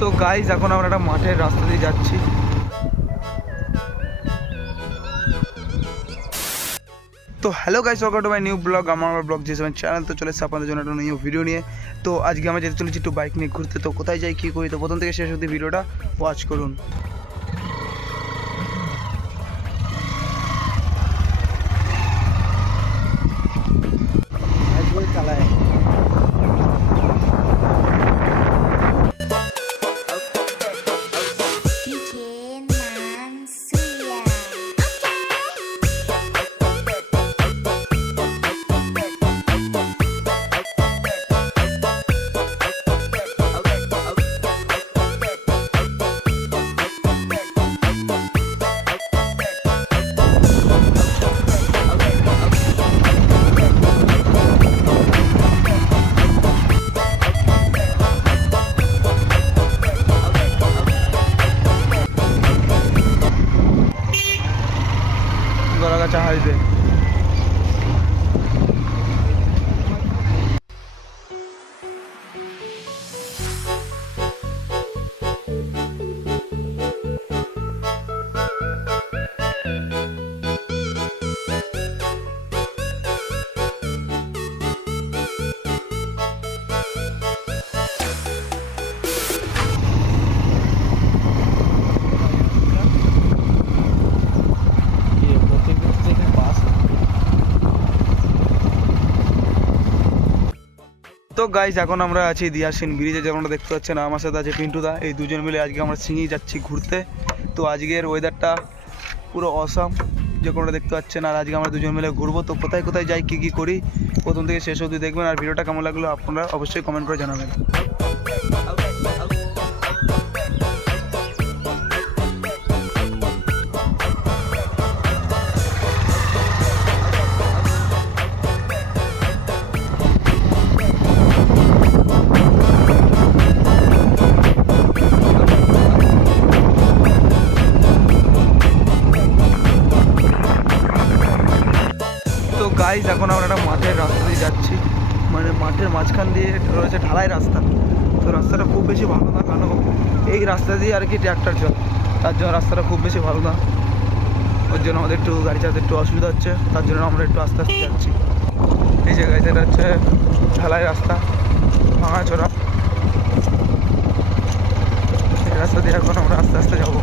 তো গাইস এখন আমরা একটা মাঠের রাস্তা দিয়ে যাচ্ছি। তো hello guys, welcome to my new blog. আমার ব্লগ যে7 চ্যানেল। তো চলে এসেছে আপনাদের জন্য একটা নিউ ভিডিও নিয়ে। তো আজকে আমরা যেতে চলেছি একটু বাইক নিয়ে ঘুরতে। তো কোথায় যাই কী করি, তো প্রথম থেকে শেষ অবধি ভিডিওটা ওয়াচ করুন। চালায় গলাগাছা হাইওয়ে। তো গাইস এখন আমরা আছি দিয়াসিন ব্রিজে, যেমনটা দেখতে পাচ্ছেন। আমার সাথে আছে পিন্টুদা। এই দুজন মিলে আজকে আমরা সিঙ্গি যাচ্ছি ঘুরতে। তো আজকের ওয়েদারটা পুরো অসাম, যে কোনোটা দেখতে পাচ্ছেন। আর আজকে আমরা দুজন মিলে ঘুরবো। তো কোথায় কোথায় যাই, কী কী করি, প্রথম থেকে শেষ অবধি দেখবেন। আর ভিডিওটা কেমন লাগলো আপনারা অবশ্যই কমেন্ট করে জানাবেন। তো গাইস এখন আমরা একটা মাঠের রাস্তা দিয়ে যাচ্ছি, মানে মাঠের মাঝখান দিয়ে রয়েছে ঢালাই রাস্তা। তো রাস্তাটা খুব বেশি ভালো না, কারণ এই রাস্তা দিয়ে আর কি ট্র্যাক্টর চলে, তার জন্য রাস্তাটা খুব বেশি ভালো না। ওর জন্য আমাদের একটু গাড়ি চালাতে একটু অসুবিধা হচ্ছে, তার জন্য আমরা একটু আস্তে আস্তে যাচ্ছি। এই জায়গায় যেটা হচ্ছে ঢালাই রাস্তা, ভাঙাচোরা। এই রাস্তা দিয়ে এখন আমরা আস্তে আস্তে যাবো।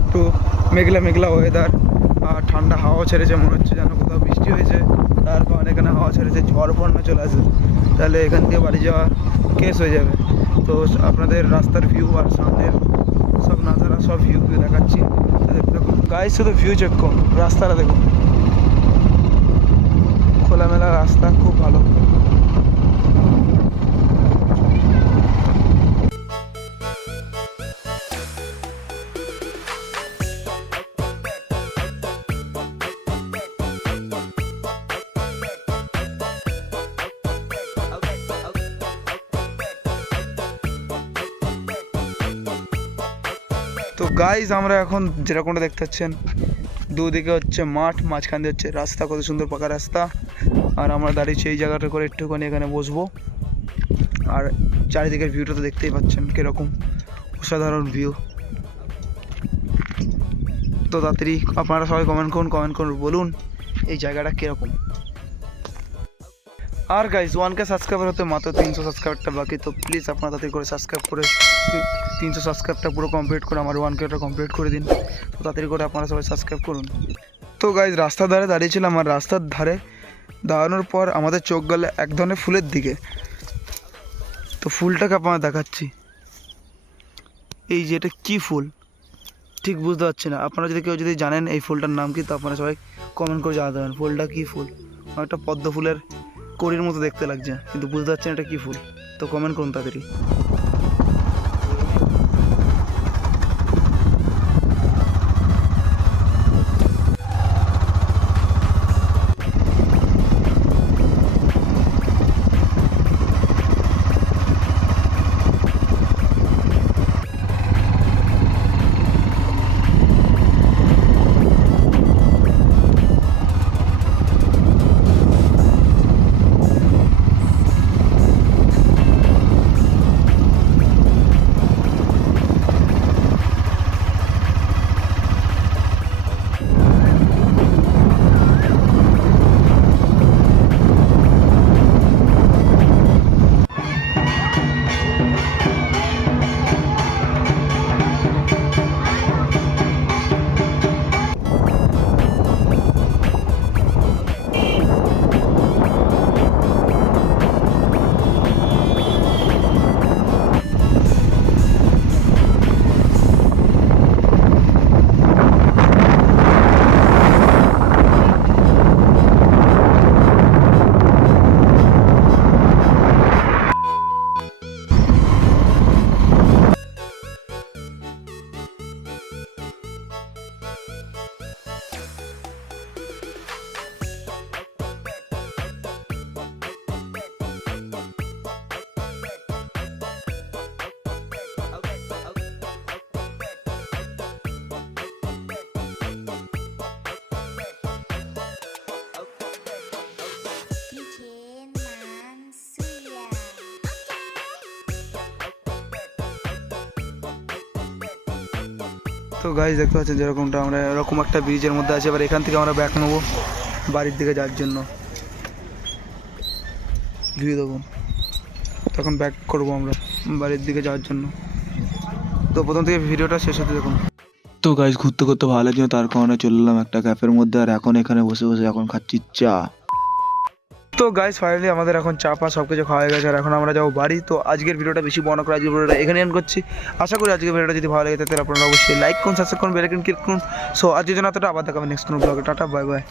একটু মেঘলা মেঘলা ওয়েদার, আর ঠান্ডা হাওয়া ছেড়েছে, মনে হচ্ছে যেন কোথাও বৃষ্টি হয়েছে। তার কারণে এখানে হাওয়া ছেড়েছে, ঝড় বন্যা চলে আসে, তাহলে এখান থেকে বাড়ি যাওয়া কেস হয়ে যাবে। তো আপনাদের রাস্তার ভিউ আর সামনের সব নাজারা, সব ভিউ দেখাচ্ছি। দেখুন গাইস, শুধু ভিউ চেক করুন, রাস্তাটা দেখুন, খোলামেলা রাস্তা, খুব ভালো। তো গাইজ আমরা এখন যেরকমটা দেখতে পাচ্ছেন, দুদিকে হচ্ছে মাঠ, মাঝখান দিয়ে হচ্ছে রাস্তা, কত সুন্দর পাকা রাস্তা। আর আমরা দাঁড়িয়েছি এই জায়গাটা করে, একটুখানি এখানে বসবো। আর চারিদিকের ভিউটা তো দেখতেই পাচ্ছেন কীরকম অসাধারণ ভিউ। তো তাড়াতাড়ি আপনারা সবাই কমেন্ট করুন, বলুন এই জায়গাটা কীরকম। আর গাইজ 1K সাবস্ক্রাইবার হতে মাত্র 300 সাবস্ক্রাইবারটা বাকি। তো প্লিজ আপনারা তাড়াতাড়ি করে সাবস্ক্রাইব করে 300 সাবস্ক্রাইবটা পুরো কমপ্লিট করে আমার 1Kটা কমপ্লিট করে দিন। তো তাড়াতাড়ি করে আপনারা সবাই সাবস্ক্রাইব করুন। তো গাইজ রাস্তার ধারে দাঁড়িয়েছিলাম, আর রাস্তার ধারে দাঁড়ানোর পর আমাদের চোখ গেল এক ধরনের ফুলের দিকে। তো ফুলটাকে আপনারা দেখাচ্ছি, এই যে এটা কী ফুল, ঠিক বুঝতে পারছি না। আপনারা যদি কেউ যদি জানেন এই ফুলটার নাম কি, তো আপনারা সবাই কমেন্ট করে জানাতে পারেন ফুলটা কী ফুল। একটা পদ্ম ফুলের কড়ির মতো দেখতে লাগছে, কিন্তু বুঝতে পারছি না এটা কী ফুল। তো কমেন্ট করুন তাড়াতাড়ি। তো গাইস দেখতে পাচ্ছেন যেরকমটা আমরা এরকম একটা ব্রিজের মধ্যে আছি। এবার এখান থেকে আমরা ব্যাক নেবো বাড়ির দিকে যাওয়ার জন্য। ধুয়ে দেবো, তখন ব্যাক করবো আমরা বাড়ির দিকে যাওয়ার জন্য। তো প্রথম থেকে ভিডিওটা শেষ হতে দেখুন। তো গাইস ঘুরতে ঘুরতে ভালো লাগছে, তার কারণে চলে এলাম একটা ক্যাফের মধ্যে, আর এখন এখানে বসে বসে এখন খাচ্ছি চা। তো গাইস ফাইনালি আমাদের এখন চা পা সব কিছু খাওয়া হয়ে গেছে, আর এখন আমরা যাবো বাড়ি। তো আজকের ভিডিওটা বেশি বড় করে আজকের ভিডিওটা এখানে এন্ড করছি। আশা করি আজকের ভিডিওটা যদি ভালো লাগে তাহলে আপনারা অবশ্যই লাইক করুন, সাবস্ক্রাইব করুন, বেল আইকন ক্লিক করুন। সো আজকের জন্য এতটা, আবার দেখাবেন নেক্সট কোনো ব্লগে। Tata, bye bye.